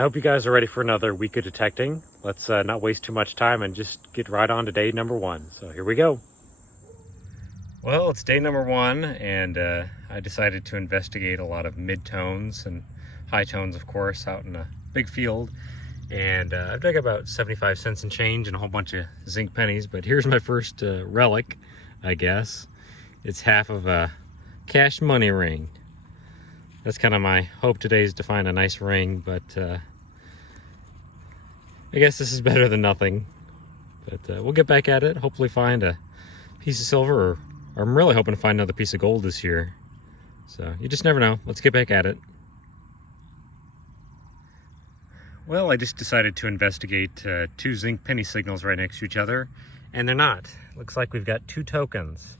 I hope you guys are ready for another week of detecting. Let's not waste too much time and just get right on to day number one. So here we go. Well, it's day number one, and I decided to investigate a lot of mid-tones and high tones, of course, out in a big field. And I've dug about 75 cents and change and a whole bunch of zinc pennies, but here's my first relic, I guess. It's half of a cash money ring. That's kind of my hope today, is to find a nice ring, but I guess this is better than nothing. But we'll get back at it, hopefully find a piece of silver, or I'm really hoping to find another piece of gold this year. So you just never know. Let's get back at it. Well, I just decided to investigate two zinc penny signals right next to each other, and they're not. Looks like we've got two tokens.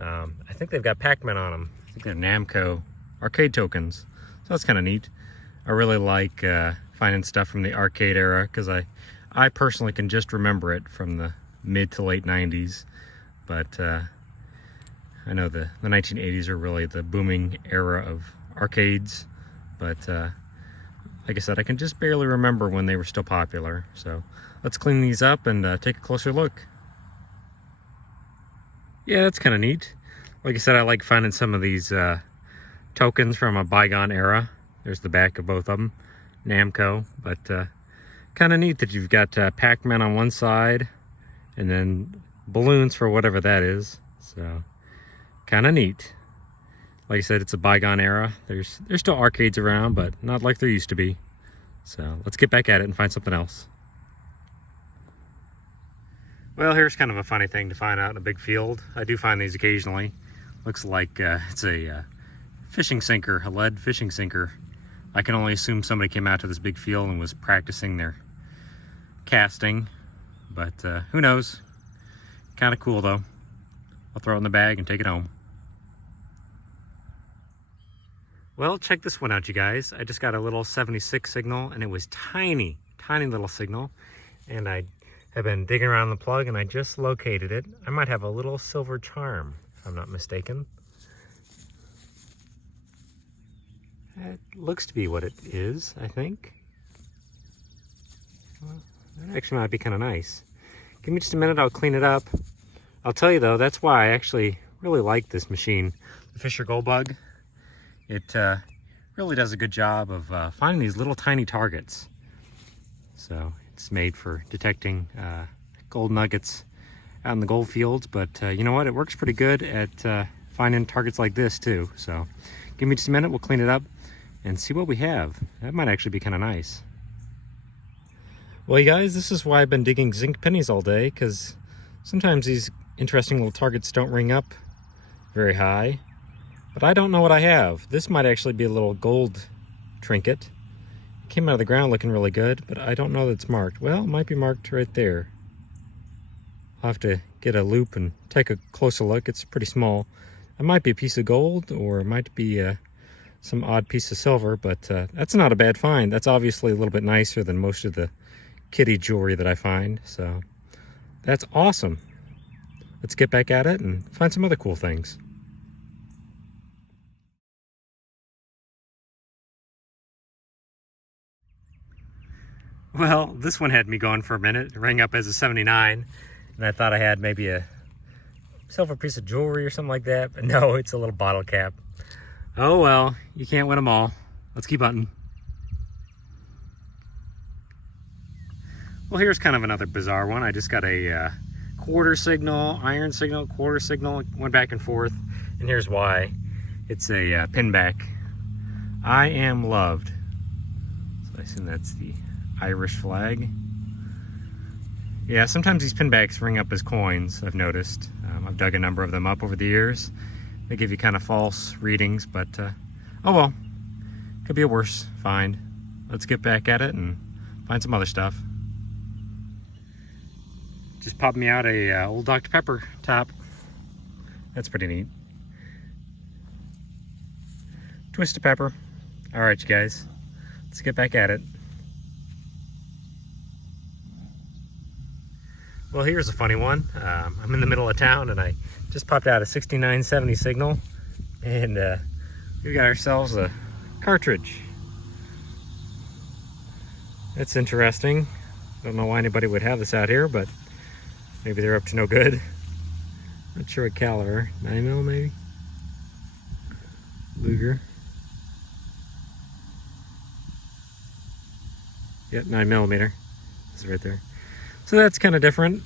I think they've got Pac-Man on them. I think they're Namco arcade tokens, so that's kind of neat. I really like finding stuff from the arcade era, because I personally can just remember it from the mid to late 90s, but I know the 1980s are really the booming era of arcades, but like I said, I can just barely remember when they were still popular. So let's clean these up and take a closer look. Yeah, that's kind of neat. Like I said, I like finding some of these tokens from a bygone era. There's the back of both of them, Namco, but kind of neat that you've got Pac-Man on one side and then balloons for whatever that is. So kind of neat. Like I said, it's a bygone era. There's still arcades around, but not like there used to be. So let's get back at it and find something else. Well, here's kind of a funny thing to find out in a big field. I do find these occasionally. Looks like it's a fishing sinker, a lead fishing sinker. I can only assume somebody came out to this big field and was practicing their casting, but who knows? Kind of cool though. I'll throw it in the bag and take it home. Well, check this one out, you guys. I just got a little 76 signal, and it was tiny little signal, and I have been digging around the plug and I just located it. I might have a little silver charm, if I'm not mistaken. It looks to be what it is, I think. Well, that actually might be kind of nice. Give me just a minute, I'll clean it up. I'll tell you though, that's why I actually really like this machine, the Fisher Goldbug. It really does a good job of finding these little tiny targets. So it's made for detecting gold nuggets out in the gold fields, but you know what? It works pretty good at finding targets like this too. So give me just a minute, we'll clean it up and see what we have. That might actually be kind of nice. Well, you guys, this is why I've been digging zinc pennies all day, because sometimes these interesting little targets don't ring up very high. But I don't know what I have. This might actually be a little gold trinket. It came out of the ground looking really good, but I don't know that it's marked. Well, it might be marked right there. I'll have to get a loop and take a closer look. It's pretty small. It might be a piece of gold, or it might be some odd piece of silver, but that's not a bad find. That's obviously a little bit nicer than most of the kitty jewelry that I find, so that's awesome. Let's get back at it and find some other cool things. Well, this one had me going for a minute. It rang up as a 79, and I thought I had maybe a silver piece of jewelry or something like that, but no, it's a little bottle cap. Oh well, you can't win them all. Let's keep hunting. Well, here's kind of another bizarre one. I just got a quarter signal, iron signal, quarter signal, went back and forth, and here's why. It's a pinback. I am loved. So I assume that's the Irish flag. Yeah, sometimes these pinbacks ring up as coins, I've noticed. I've dug a number of them up over the years. They give you kind of false readings, but oh well, could be a worse find. Let's get back at it and find some other stuff. Just popped me out a old Dr. Pepper top. That's pretty neat. Twist of pepper. All right, you guys, let's get back at it. Well, here's a funny one. I'm in the middle of town and I just popped out a 6970 signal, and we got ourselves a cartridge. That's interesting. Don't know why anybody would have this out here, but maybe they're up to no good. Not sure what caliber. 9mm maybe? Luger. Yep, 9mm. It's right there. So that's kind of different.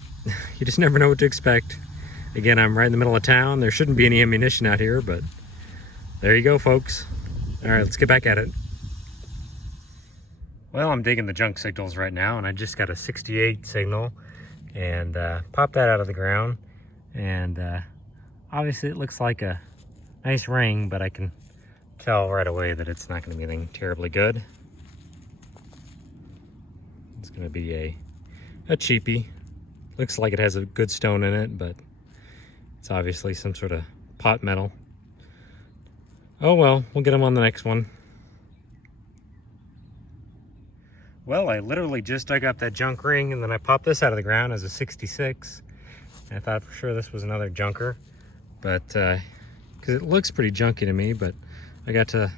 You just never know what to expect. Again, I'm right in the middle of town. There shouldn't be any ammunition out here, but there you go, folks. All right, let's get back at it. Well, I'm digging the junk signals right now, and I just got a 68 signal and popped that out of the ground. And obviously it looks like a nice ring, but I can tell right away that it's not going to be anything terribly good. It's going to be a cheapie. Looks like it has a good stone in it, but it's obviously some sort of pot metal. Oh well, we'll get them on the next one. Well, I literally just dug up that junk ring, and then I popped this out of the ground as a 66. And I thought for sure this was another junker, but because it looks pretty junky to me, but I got to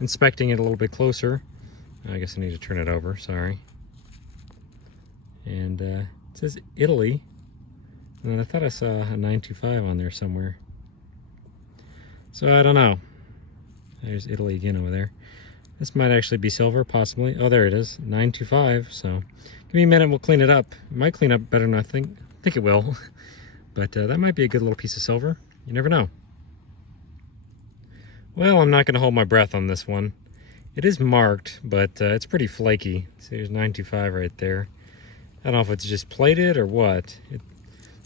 inspecting it a little bit closer. I guess I need to turn it over, sorry. And it says Italy, and then I thought I saw a 925 on there somewhere. So I don't know. There's Italy again over there. This might actually be silver, possibly. Oh, there it is, 925. So give me a minute, we'll clean it up. It might clean up better than I think it will. But that might be a good little piece of silver. You never know. Well, I'm not going to hold my breath on this one. It is marked, but it's pretty flaky. See, there's 925 right there. I don't know if it's just plated or what. It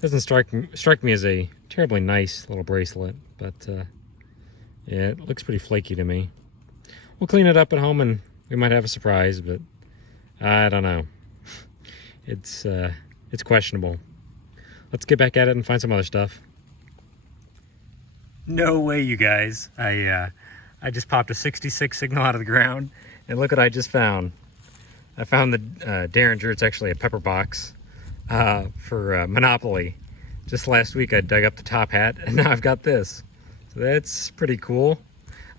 doesn't strike me as a terribly nice little bracelet, but yeah, it looks pretty flaky to me. We'll clean it up at home and we might have a surprise, but I don't know. It's questionable. Let's get back at it and find some other stuff. No way, you guys. I just popped a 66 signal out of the ground, and look what I just found. I found the Derringer. It's actually a pepper box for Monopoly. Just last week I dug up the top hat, and now I've got this. So that's pretty cool.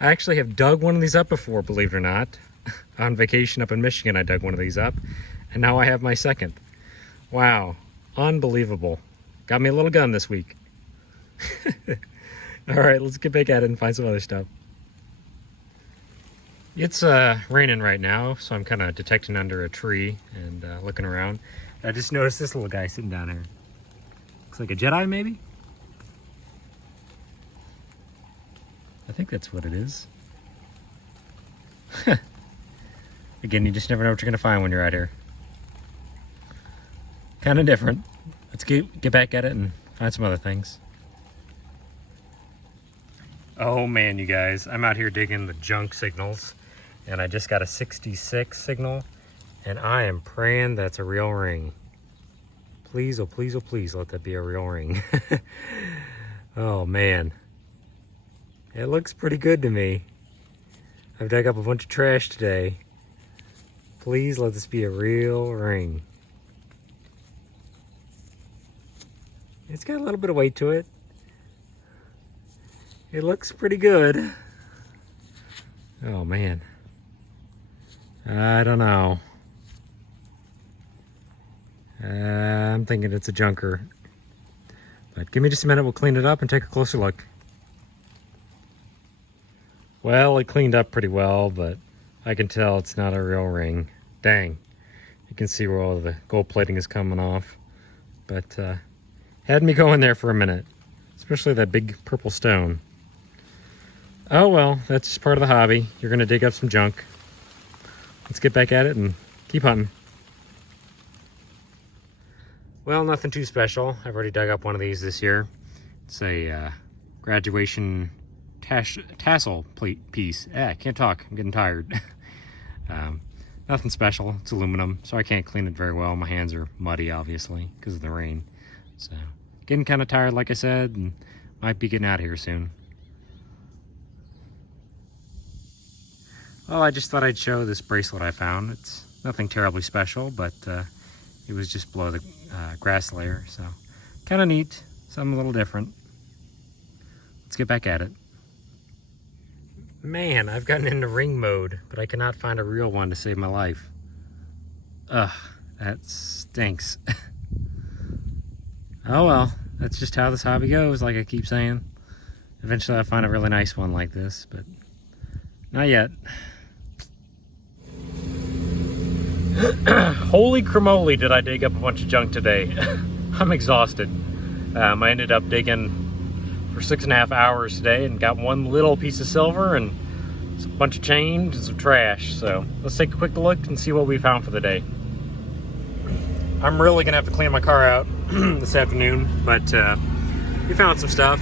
I actually have dug one of these up before, believe it or not. On vacation up in Michigan, I dug one of these up, and now I have my second. Wow, unbelievable. Got me a little gun this week. All right, let's get back at it and find some other stuff. It's raining right now, so I'm kind of detecting under a tree and looking around. I just noticed this little guy sitting down here. Looks like a Jedi, maybe? I think that's what it is. Again, you just never know what you're going to find when you're out here. Kind of different. Let's get back at it and find some other things. Oh man, you guys, I'm out here digging the junk signals, and I just got a 66 signal, and I am praying that's a real ring. Please, oh please, oh please, let that be a real ring. Oh man. It looks pretty good to me. I've dug up a bunch of trash today. Please let this be a real ring. It's got a little bit of weight to it. It looks pretty good. Oh man. I don't know. I'm thinking it's a junker. But give me just a minute, we'll clean it up and take a closer look. Well, it cleaned up pretty well, but I can tell it's not a real ring. Dang. You can see where all the gold plating is coming off. But had me going there for a minute, especially that big purple stone. Oh well, that's just part of the hobby. You're gonna dig up some junk. Let's get back at it and keep hunting. Well, nothing too special. I've already dug up one of these this year. It's a graduation tassel plate piece. I can't talk, I'm getting tired. Nothing special, it's aluminum, so I can't clean it very well. My hands are muddy, obviously, because of the rain. So, getting kind of tired, like I said, and might be getting out of here soon. Well, I just thought I'd show this bracelet I found. It's nothing terribly special, but it was just below the grass layer, so kind of neat, something a little different. Let's get back at it. Man, I've gotten into ring mode, but I cannot find a real one to save my life. Ugh, that stinks. Oh well, that's just how this hobby goes, like I keep saying. Eventually I'll find a really nice one like this, but not yet. Holy cramoly, did I dig up a bunch of junk today. I'm exhausted. I ended up digging for 6.5 hours today and got one little piece of silver and a bunch of change and some trash. So let's take a quick look and see what we found for the day. I'm really gonna have to clean my car out this afternoon, but we found some stuff.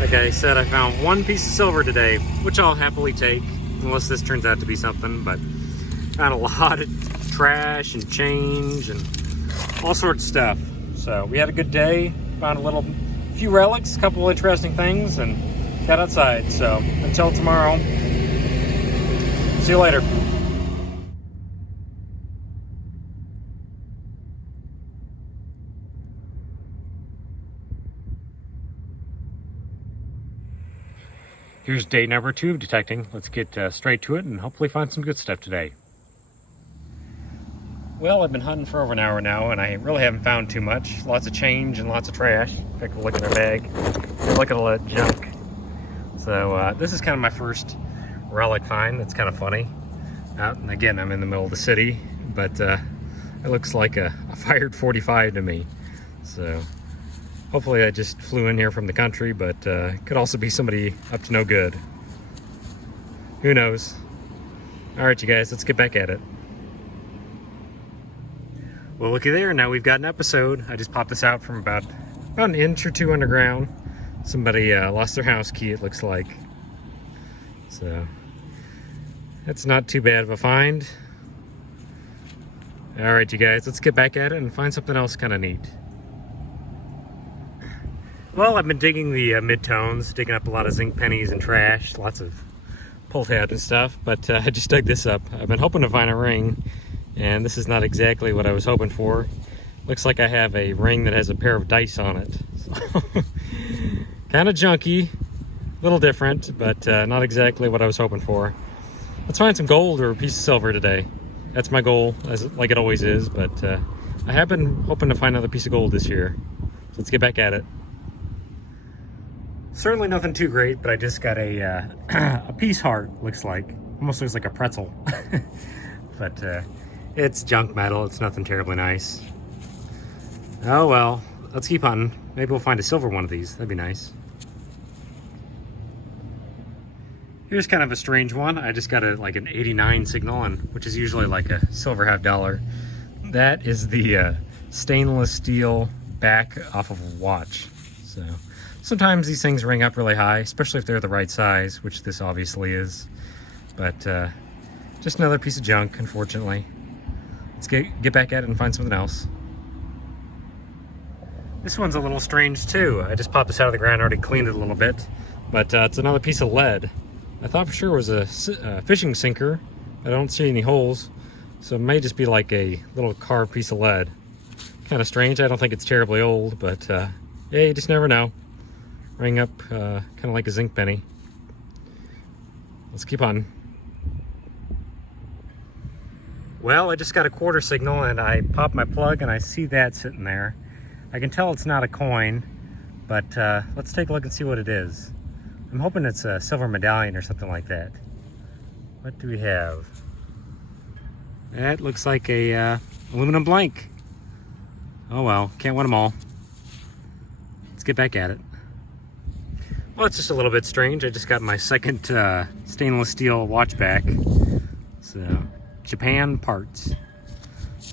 Like I said, I found one piece of silver today, which I'll happily take, unless this turns out to be something, but found a lot of trash and change and all sorts of stuff. So we had a good day, found a few relics, a couple interesting things, and got outside. So until tomorrow, see you later. Here's day number 2 of detecting. Let's get straight to it and hopefully find some good stuff today. Well, I've been hunting for over an hour now, and I really haven't found too much. Lots of change and lots of trash. Take a look at our bag. Look at all that junk. So this is kind of my first relic find. That's kind of funny. And again, I'm in the middle of the city, but it looks like a fired 45 to me. So hopefully that just flew in here from the country, but it could also be somebody up to no good. Who knows? All right, you guys, let's get back at it. Well, looky there, now we've got an episode. I just popped this out from about an inch or 2 underground. Somebody lost their house key, it looks like. So that's not too bad of a find. All right, you guys, let's get back at it and find something else kind of neat. Well, I've been digging the mid-tones, digging up a lot of zinc pennies and trash, lots of pull tabs and stuff, but I just dug this up. I've been hoping to find a ring, and this is not exactly what I was hoping for. Looks like I have a ring that has a pair of dice on it. So kind of junky, a little different, but not exactly what I was hoping for. Let's find some gold or a piece of silver today. That's my goal, like it always is, but I have been hoping to find another piece of gold this year. So let's get back at it. Certainly nothing too great, but I just got a peace heart, looks like. Almost looks like a pretzel. But it's junk metal, it's nothing terribly nice. Oh well, let's keep hunting. Maybe we'll find a silver one of these, that'd be nice. Here's kind of a strange one. I just got like an 89 signal, which is usually like a silver $50. That is the stainless steel back off of a watch. So sometimes these things ring up really high, especially if they're the right size, which this obviously is. But just another piece of junk, unfortunately. Let's get back at it and find something else. This one's a little strange too. I just popped this out of the ground, already cleaned it a little bit, but it's another piece of lead. I thought for sure it was a fishing sinker. I don't see any holes, so it may just be like a little carved piece of lead. Kind of strange. I don't think it's terribly old, but yeah, you just never know. Ring up kind of like a zinc penny. Let's keep on. Well, I just got a quarter signal and I popped my plug and I see that sitting there. I can tell it's not a coin, but let's take a look and see what it is. I'm hoping it's a silver medallion or something like that. What do we have? That looks like a aluminum blank. Oh well, can't win them all. Let's get back at it. Well, it's just a little bit strange. I just got my second stainless steel watch back. So, Japan parts.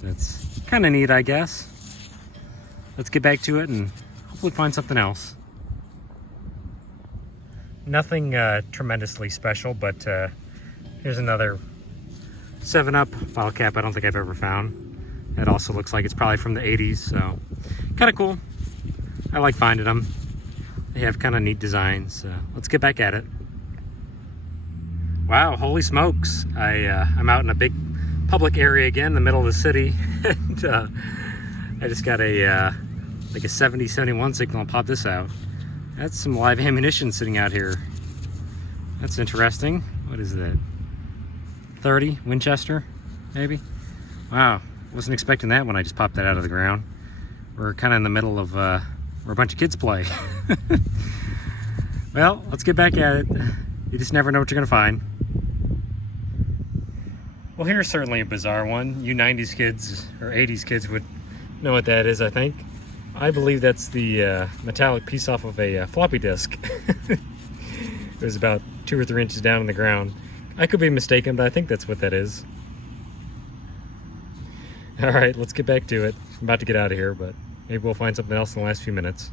That's kind of neat, I guess. Let's get back to it and hopefully find something else. Nothing tremendously special, but here's another 7-Up bottle cap I don't think I've ever found. It also looks like it's probably from the 80s, so kind of cool. I like finding them. They have kind of neat designs, so let's get back at it. Wow, holy smokes. I'm out in a big public area again in the middle of the city, and I just got like a 70, 71 signal and pop this out. That's some live ammunition sitting out here. That's interesting. What is that? 30 Winchester, maybe? Wow, wasn't expecting that when I just popped that out of the ground. We're kind of in the middle of where a bunch of kids play. Well, let's get back at it. You just never know what you're gonna find. Well, here's certainly a bizarre one. You 90s kids or 80s kids would know what that is, I think. I believe that's the metallic piece off of a floppy disk. It was about 2 or 3 inches down on the ground. I could be mistaken, but I think that's what that is. All right, let's get back to it. I'm about to get out of here, but maybe we'll find something else in the last few minutes.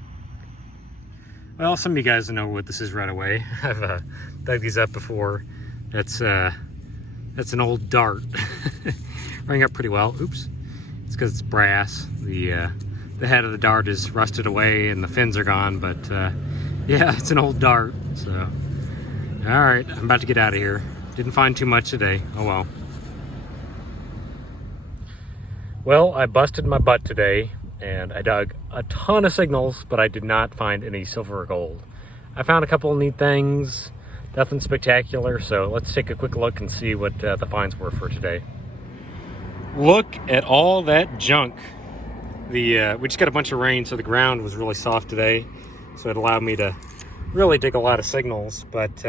Well, some of you guys know what this is right away. I've dug these up before. That's an old dart. Running up pretty well. Oops. It's because it's brass. The head of the dart is rusted away and the fins are gone, but yeah, it's an old dart. So, all right, I'm about to get out of here. Didn't find too much today. Oh well. Well, I busted my butt today and I dug a ton of signals, but I did not find any silver or gold. I found a couple of neat things, nothing spectacular, so let's take a quick look and see what the finds were for today. Look at all that junk. We just got a bunch of rain, so the ground was really soft today, so it allowed me to really dig a lot of signals, but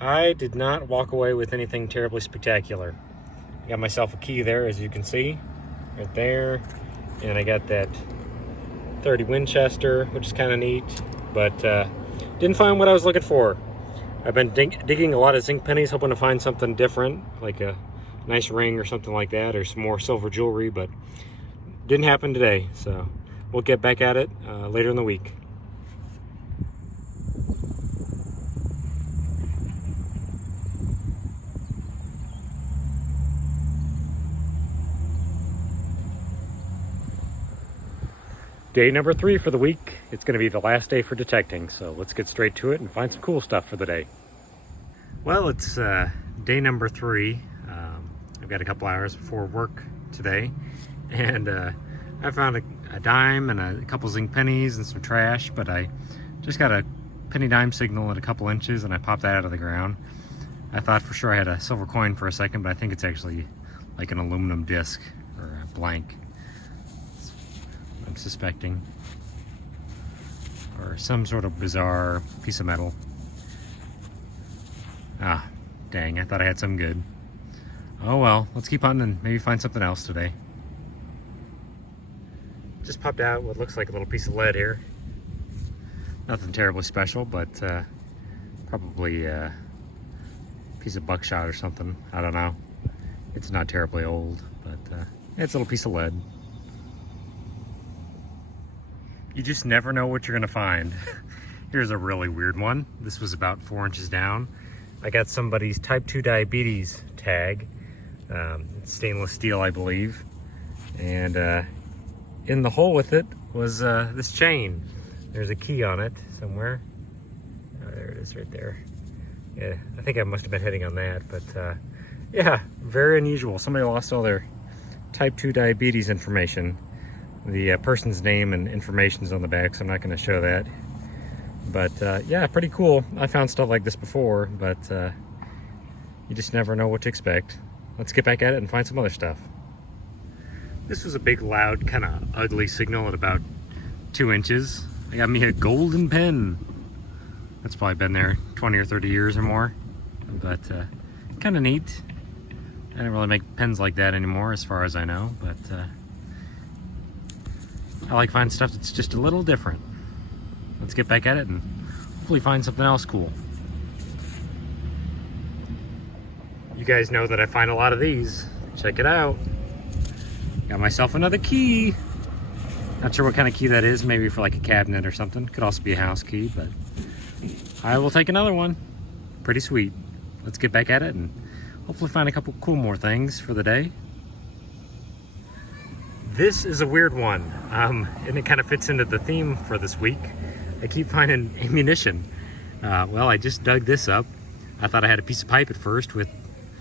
I did not walk away with anything terribly spectacular. I got myself a key there, as you can see, right there, and I got that 30 Winchester, which is kind of neat, but didn't find what I was looking for. I've been digging a lot of zinc pennies, hoping to find something different, like a nice ring or something like that, or some more silver jewelry, but didn't happen today, so we'll get back at it later in the week. Day number 3 for the week. It's going to be the last day for detecting, so let's get straight to it and find some cool stuff for the day. Well, it's day number 3. I've got a couple hours before work today, and I found a dime and a couple zinc pennies and some trash, but I just got a penny dime signal at a couple inches and I popped that out of the ground. I thought for sure I had a silver coin for a second, but I think it's actually like an aluminum disc or a blank. I'm suspecting, or some sort of bizarre piece of metal. Ah, dang, I thought I had some good. Oh well, let's keep on and maybe find something else today. Just popped out what looks like a little piece of lead here. Nothing terribly special, but probably a piece of buckshot or something. I don't know. It's not terribly old, but it's a little piece of lead. You just never know what you're gonna find. Here's a really weird one. This was about 4 inches down. I got somebody's type 2 diabetes tag. It's stainless steel, I believe. And in the hole with it was this chain. There's a key on it somewhere. Oh, there it is right there. Yeah, I think I must have been hitting on that, but yeah, very unusual. Somebody lost all their type 2 diabetes information. The person's name and information is on the back, so I'm not going to show that. But yeah, pretty cool. I found stuff like this before, but you just never know what to expect. Let's get back at it and find some other stuff. This was a big, loud, kind of ugly signal at about 2 inches. I got me a golden pen. That's probably been there 20 or 30 years or more, but kind of neat. I don't really make pens like that anymore, as far as I know, but I like finding stuff that's just a little different. Let's get back at it and hopefully find something else cool. You guys know that I find a lot of these. Check it out. Got myself another key. Not sure what kind of key that is, maybe for like a cabinet or something. Could also be a house key, but I will take another one. Pretty sweet. Let's get back at it and hopefully find a couple cool more things for the day. This is a weird one, and it kind of fits into the theme for this week. I keep finding ammunition. Well, I just dug this up. I thought I had a piece of pipe at first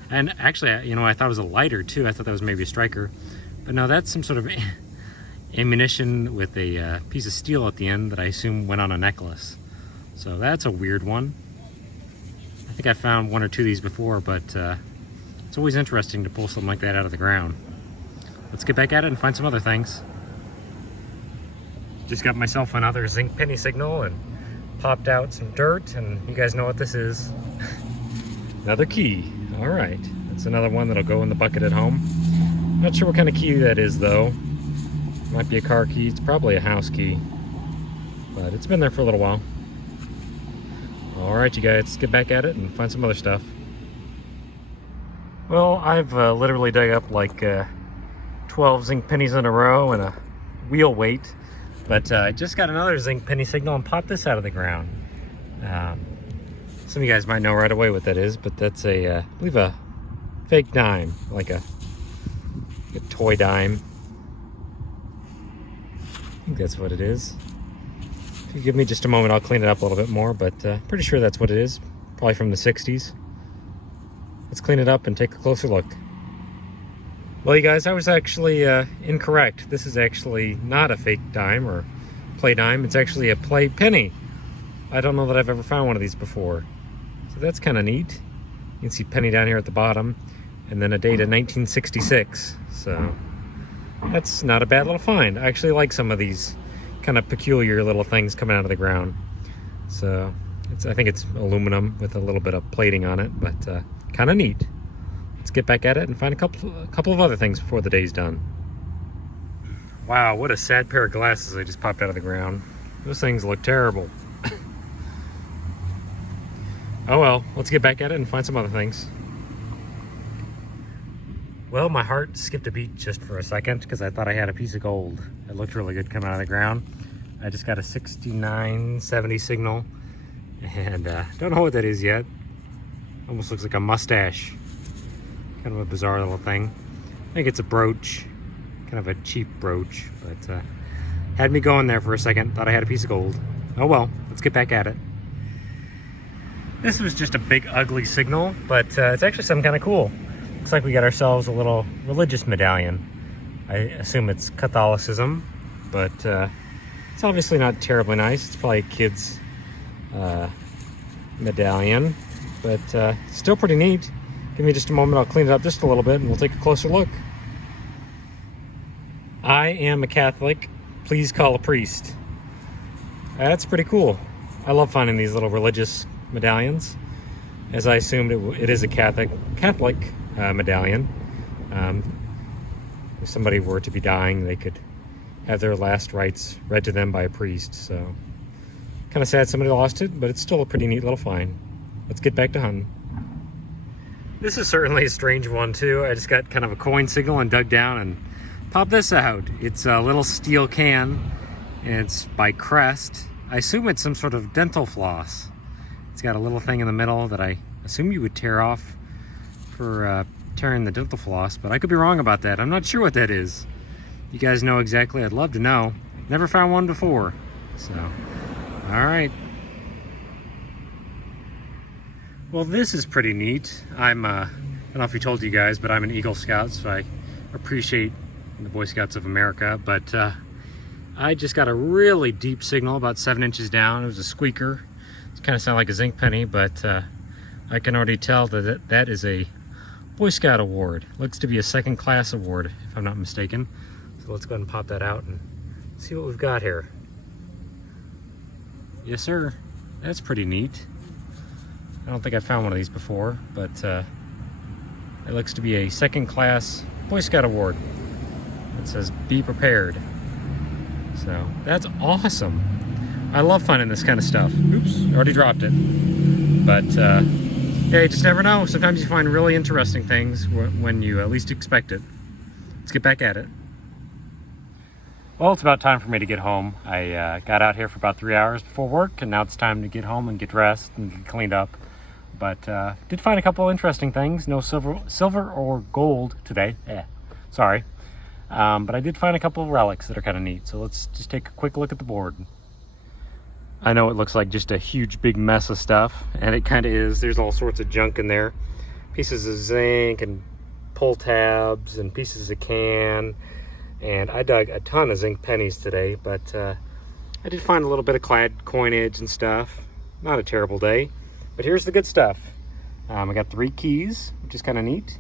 and actually, you know, I thought it was a lighter too. I thought that was maybe a striker, but no, that's some sort of ammunition with a piece of steel at the end that I assume went on a necklace. So that's a weird one. I think I found 1 or 2 of these before, but it's always interesting to pull something like that out of the ground. let's get back at it and find some other things. Just got myself another zinc penny signal and popped out some dirt, and you guys know what this is. Another key. All right, that's another one that'll go in the bucket at home. Not sure what kind of key that is though. Might be a car key, it's probably a house key, but it's been there for a little while. All right, you guys, let's get back at it and find some other stuff. Well, I've literally dug up like 12 zinc pennies in a row and a wheel weight, but I just got another zinc penny signal and popped this out of the ground. Some of you guys might know right away what that is, but that's I believe a fake dime, like a toy dime. I think that's what it is. If you give me just a moment, I'll clean it up a little bit more, but pretty sure that's what it is. Probably from the 60s. Let's clean it up and take a closer look. Well, you guys, I was actually incorrect. This is actually not a fake dime or play dime. It's actually a play penny. I don't know that I've ever found one of these before. So that's kind of neat. You can see penny down here at the bottom, and then a date of 1966. So that's not a bad little find. I actually like some of these kind of peculiar little things coming out of the ground. So I think it's aluminum with a little bit of plating on it, but kind of neat. Let's get back at it and find a couple of other things before the day's done. Wow, what a sad pair of glasses I just popped out of the ground. Those things look terrible. Oh well, let's get back at it and find some other things. Well, my heart skipped a beat just for a second because I thought I had a piece of gold. It looked really good coming out of the ground. I just got a 6970 signal and don't know what that is yet. Almost looks like a mustache. Kind of a bizarre little thing. I think it's a brooch, kind of a cheap brooch, but had me going there for a second. Thought I had a piece of gold. Oh well, let's get back at it. This was just a big ugly signal, but it's actually something kind of cool. Looks like we got ourselves a little religious medallion. I assume it's Catholicism, but it's obviously not terribly nice. It's probably a kid's medallion, but still pretty neat. Give me just a moment, I'll clean it up just a little bit and we'll take a closer look. I am a Catholic, please call a priest. That's pretty cool. I love finding these little religious medallions. As I assumed it is a Catholic medallion. If somebody were to be dying, they could have their last rites read to them by a priest. So kind of sad somebody lost it, but it's still a pretty neat little find. Let's get back to hunting. This is certainly a strange one too. I just got kind of a coin signal and dug down and popped this out. It's a little steel can and it's by Crest. I assume it's some sort of dental floss. It's got a little thing in the middle that I assume you would tear off for tearing the dental floss, but I could be wrong about that. I'm not sure what that is. You guys know exactly, I'd love to know. Never found one before. So, all right. Well, this is pretty neat. I don't know if he told you guys, but I'm an Eagle Scout, so I appreciate the Boy Scouts of America, but I just got a really deep signal about 7 inches down. It was a squeaker. It kind of sounded like a zinc penny, but I can already tell that that is a Boy Scout award. Looks to be a second class award, if I'm not mistaken. So let's go ahead and pop that out and see what we've got here. Yes, sir. That's pretty neat. I don't think I've found one of these before, but it looks to be a second class Boy Scout award. It says be prepared. So that's awesome. I love finding this kind of stuff. Oops, already dropped it. But yeah, you just never know. Sometimes you find really interesting things when you least expect it. Let's get back at it. Well, it's about time for me to get home. I got out here for about 3 hours before work, and now it's time to get home and get dressed and get cleaned up. But did find a couple interesting things. No silver or gold today. Sorry. But I did find a couple of relics that are kind of neat. So let's just take a quick look at the board. I know it looks like just a huge big mess of stuff, and it kind of is. There's all sorts of junk in there. Pieces of zinc and pull tabs and pieces of can. And I dug a ton of zinc pennies today, but I did find a little bit of clad coinage and stuff. Not a terrible day. But here's the good stuff. I got 3 keys, which is kind of neat.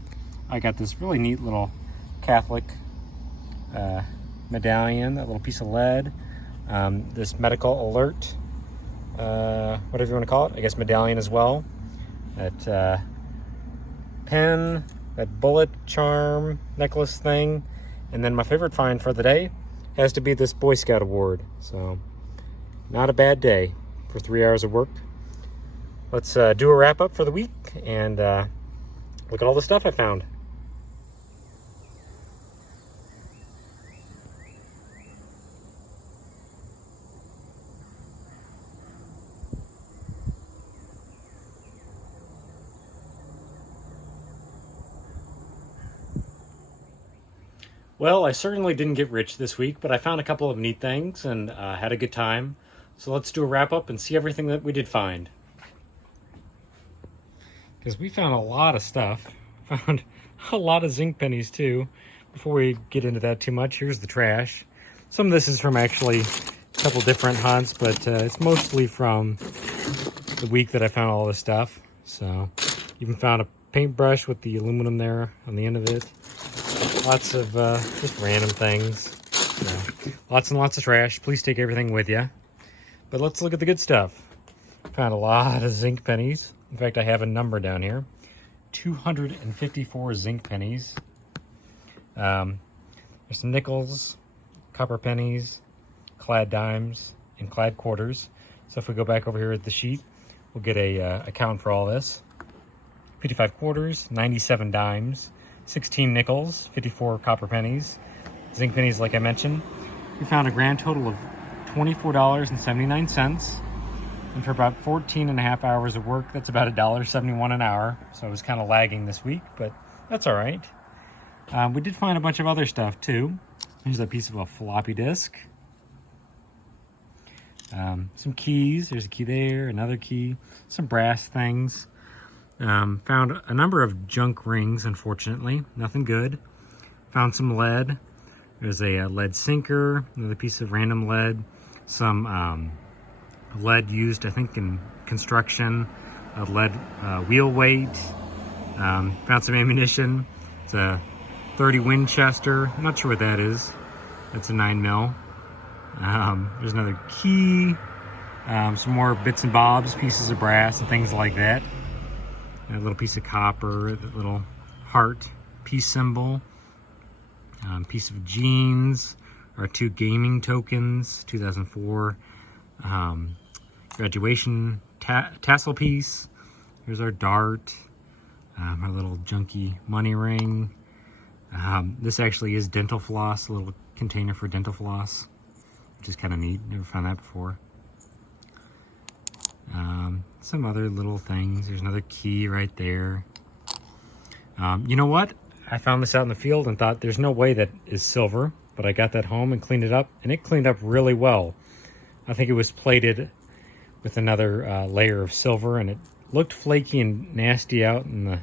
I got this really neat little Catholic medallion, that little piece of lead, this medical alert, whatever you want to call it, I guess medallion as well, that pen, that bullet charm necklace thing, and then my favorite find for the day has to be this Boy Scout award. So not a bad day for 3 hours of work. Let's do a wrap up for the week and look at all the stuff I found. Well, I certainly didn't get rich this week, but I found a couple of neat things and had a good time. So let's do a wrap up and see everything that we did find. Because we found a lot of stuff. Found a lot of zinc pennies too. Before we get into that too much, here's the trash. Some of this is from actually a couple different hunts, but it's mostly from the week that I found all this stuff. So even found a paintbrush with the aluminum there on the end of it. Lots of just random things. So, lots and lots of trash. Please take everything with you. But let's look at the good stuff. Found a lot of zinc pennies. In fact, I have a number down here. 254 zinc pennies. There's some nickels, copper pennies, clad dimes, and clad quarters. So if we go back over here at the sheet, we'll get a count for all this. 55 quarters, 97 dimes, 16 nickels, 54 copper pennies, zinc pennies like I mentioned. We found a grand total of $24.79. And for about 14 and a half hours of work, that's about $1.71 an hour. So I was kind of lagging this week, but that's all right. We did find a bunch of other stuff too. Here's a piece of a floppy disk. Some keys, there's a key there, another key, some brass things. Found a number of junk rings, unfortunately, nothing good. Found some lead. There's a lead sinker, another piece of random lead, some lead used, I think, in construction, a lead wheel weight. Found some ammunition. It's a 30 Winchester. I'm not sure what that is. That's a 9mm. There's another key, some more bits and bobs, pieces of brass and things like that. A little piece of copper, a little heart peace symbol, piece of jeans, our 2 gaming tokens, 2004 graduation tassel piece. Here's our dart, our little junky money ring. This actually is dental floss, a little container for dental floss, which is kind of neat. Never found that before. Some other little things. There's another key right there. You know what? I found this out in the field and thought there's no way that is silver, but I got that home and cleaned it up, and it cleaned up really well. I think it was plated with another layer of silver, and it looked flaky and nasty out in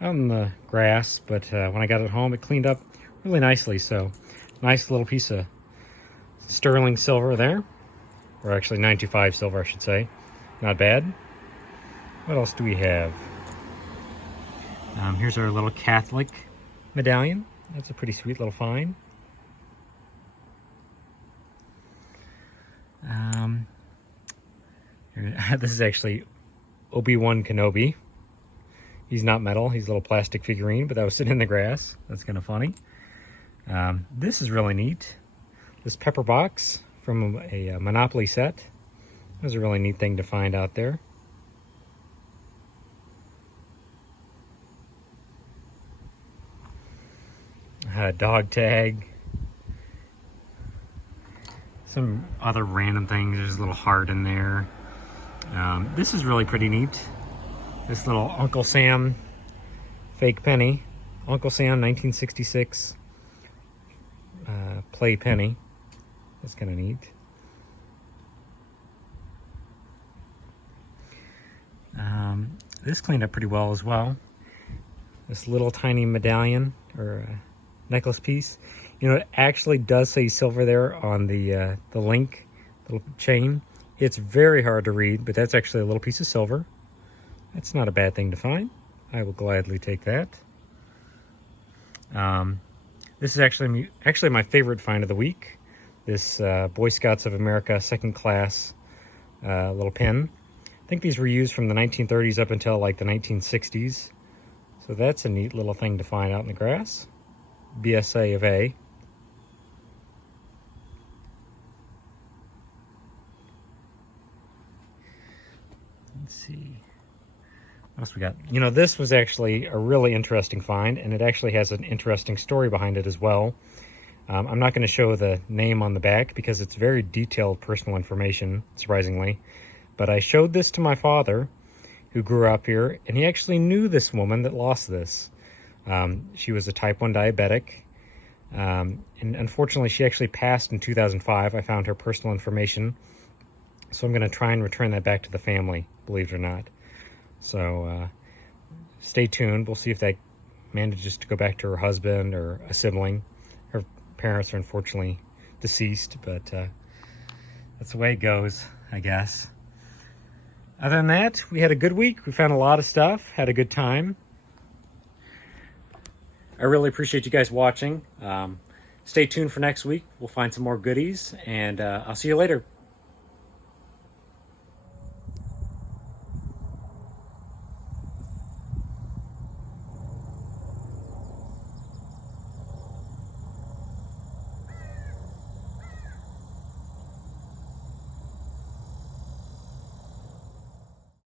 the grass, but when I got it home, it cleaned up really nicely. So nice little piece of sterling silver there, or actually 925 silver, I should say. Not bad. What else do we have? Here's our little Catholic medallion. That's a pretty sweet little find. This is actually Obi-Wan Kenobi. He's not metal, he's a little plastic figurine, but that was sitting in the grass. That's kind of funny. This is really neat. This pepper box from a Monopoly set. That was a really neat thing to find out there. Dog tag. Some other random things. There's a little heart in there. This is really pretty neat. This little Uncle Sam fake penny. Uncle Sam 1966 play penny. That's kind of neat. This cleaned up pretty well as well. This little tiny medallion or necklace piece. You know, it actually does say silver there on the link, little chain. It's very hard to read, but that's actually a little piece of silver. That's not a bad thing to find. I will gladly take that. This is actually my favorite find of the week. This Boy Scouts of America second class little pin. I think these were used from the 1930s up until like the 1960s. So that's a neat little thing to find out in the grass. BSA of A. Let's see. What else we got? You know, this was actually a really interesting find, and it actually has an interesting story behind it as well. I'm not going to show the name on the back because it's very detailed personal information, surprisingly. But I showed this to my father, who grew up here, and he actually knew this woman that lost this. She was a type 1 diabetic, and unfortunately she actually passed in 2005. I found her personal information, so I'm going to try and return that back to the family, believe it or not. So stay tuned. We'll see if that manages to go back to her husband or a sibling. Her parents are unfortunately deceased, but that's the way it goes, I guess. Other than that, we had a good week. We found a lot of stuff, had a good time. I really appreciate you guys watching. Stay tuned for next week. We'll find some more goodies, and I'll see you later.